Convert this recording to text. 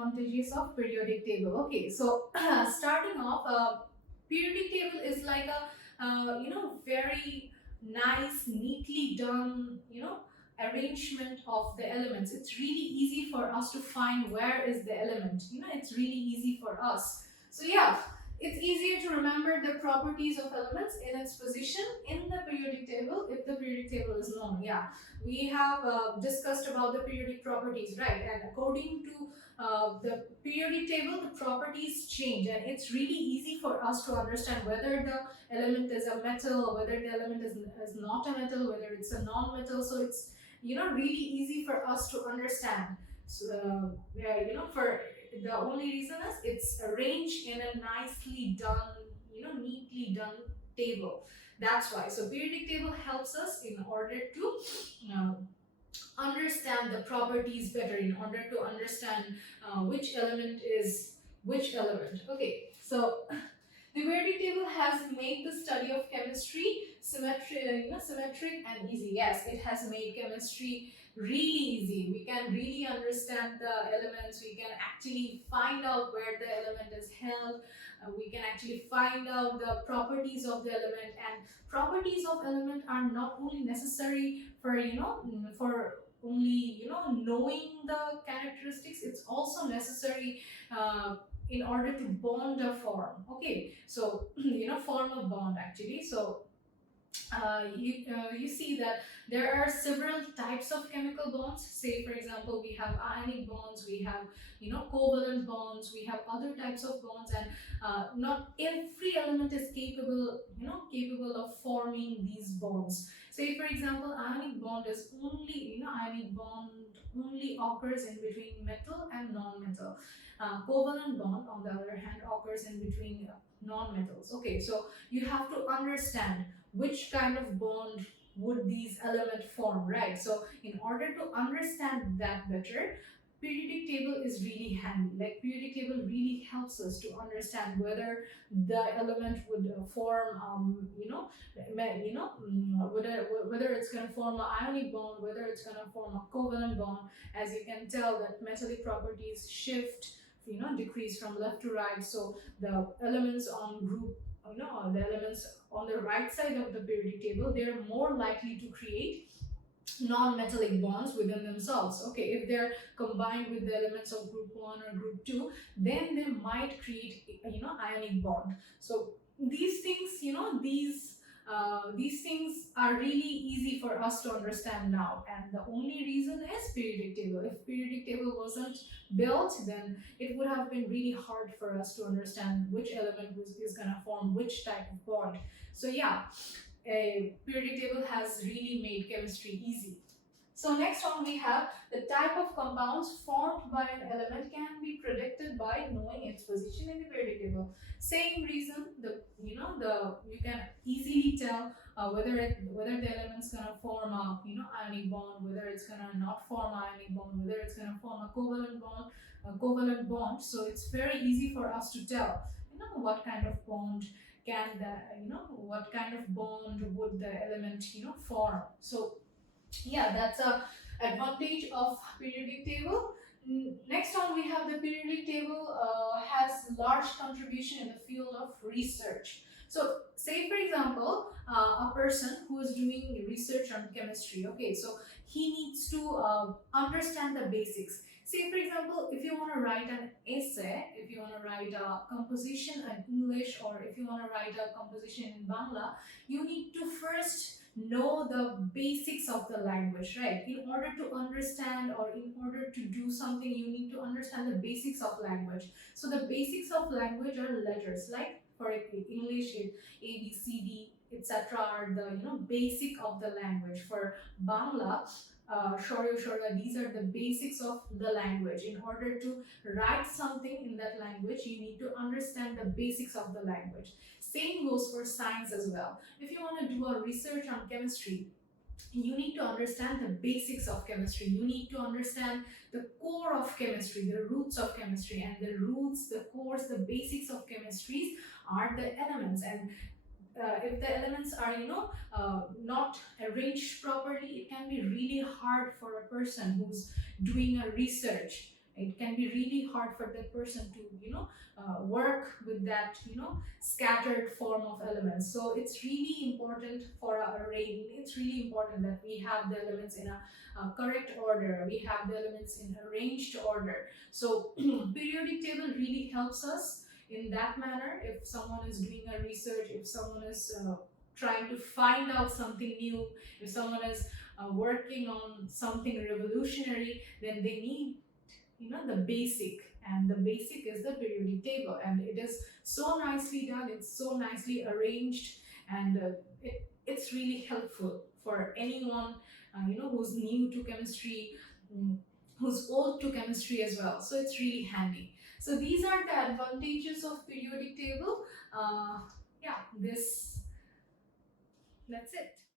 advantages of periodic table. Okay, so starting off, periodic table is like a very nice, neatly done arrangement of the elements. It's really easy for us to find where is the element. It's really easy for us. So yeah, it's easier to remember the properties of elements in its position in the periodic table if the periodic table is known. Yeah, we have discussed about the periodic properties, right? And according to the periodic table, the properties change, and it's really easy for us to understand whether the element is a metal, whether the element is not a metal, whether it's a non-metal. So it's really easy for us to understand. So yeah, for the only reason is it's arranged in a nicely done, neatly done table. That's why. So periodic table helps us in order to understand the properties better, in order to understand which element is which element. Okay, so the periodic table has made the study of chemistry symmetric and easy. Yes, it has made chemistry really easy. We can really understand the elements. We can actually find out where the element is held. We can actually find out the properties of the element, and properties of element are not only necessary for for only knowing the characteristics. It's also necessary in order to bond a form. Okay, so form a bond actually. So you see that there are several types of chemical bonds. Say for example, we have ionic bonds, we have covalent bonds, we have other types of bonds, and not every element is capable of forming these bonds. Say for example, ionic bond is only ionic bond only occurs in between metal and non-metal. Covalent bond on the other hand occurs in between non-metals. Okay, so you have to understand which kind of bond would these elements form, right? So in order to understand that better, periodic table is really handy. Like periodic table really helps us to understand whether the element would form whether it's going to form an ionic bond, whether it's going to form a covalent bond. As you can tell that metallic properties shift, decrease from left to right. So the elements on group, the elements on the right side of the periodic table, they're more likely to create non-metallic bonds within themselves. Okay, if they're combined with the elements of group 1 or group 2, then they might create ionic bond. So these things, these things are really easy for us to understand now, and the only reason is periodic table. If periodic table wasn't built, then it would have been really hard for us to understand which element is going to form which type of bond. So yeah, a periodic table has really made chemistry easy. So next on we have the type of compounds formed by an element can be predicted by knowing its position in the periodic table. Same reason, you can easily tell whether the element's gonna form a ionic bond, whether it's gonna not form an ionic bond, whether it's gonna form a covalent bond. So it's very easy for us to tell what kind of bond can what kind of bond would the element form. So yeah, that's a advantage of periodic table. Next on we have the periodic table has large contribution in the field of research. So say for example, a person who is doing research on chemistry. Okay, so he needs to understand the basics. Say for example, if you want to write an essay, if you want to write a composition in English, or if you want to write a composition in Bangla, you need to first know the basics of the language, right? In order to understand, or in order to do something, you need to understand the basics of language. So the basics of language are letters, like for English, A, B, C, D, etc. are the basic of the language. For Bangla, Shoryo Shorya, these are the basics of the language. In order to write something in that language, you need to understand the basics of the language. Same goes for science as well. If you want to do a research on chemistry, you need to understand the basics of chemistry. You need to understand the core of chemistry, the roots of chemistry, and the roots, the cores, the basics of chemistries are the elements. And if the elements are not arranged properly, it can be really hard for a person who's doing a research It can be really hard for that person to, work with that, scattered form of elements. So it's really important for our array. It's really important that we have the elements in a correct order. We have the elements in arranged order. So periodic table really helps us in that manner. If someone is doing a research, if someone is trying to find out something new, if someone is working on something revolutionary, then they need, the basic, and the basic is the periodic table, and it is so nicely done, it's so nicely arranged, and it's really helpful for anyone who's new to chemistry, who's old to chemistry as well. So it's really handy. So these are the advantages of periodic table. Yeah, that's it.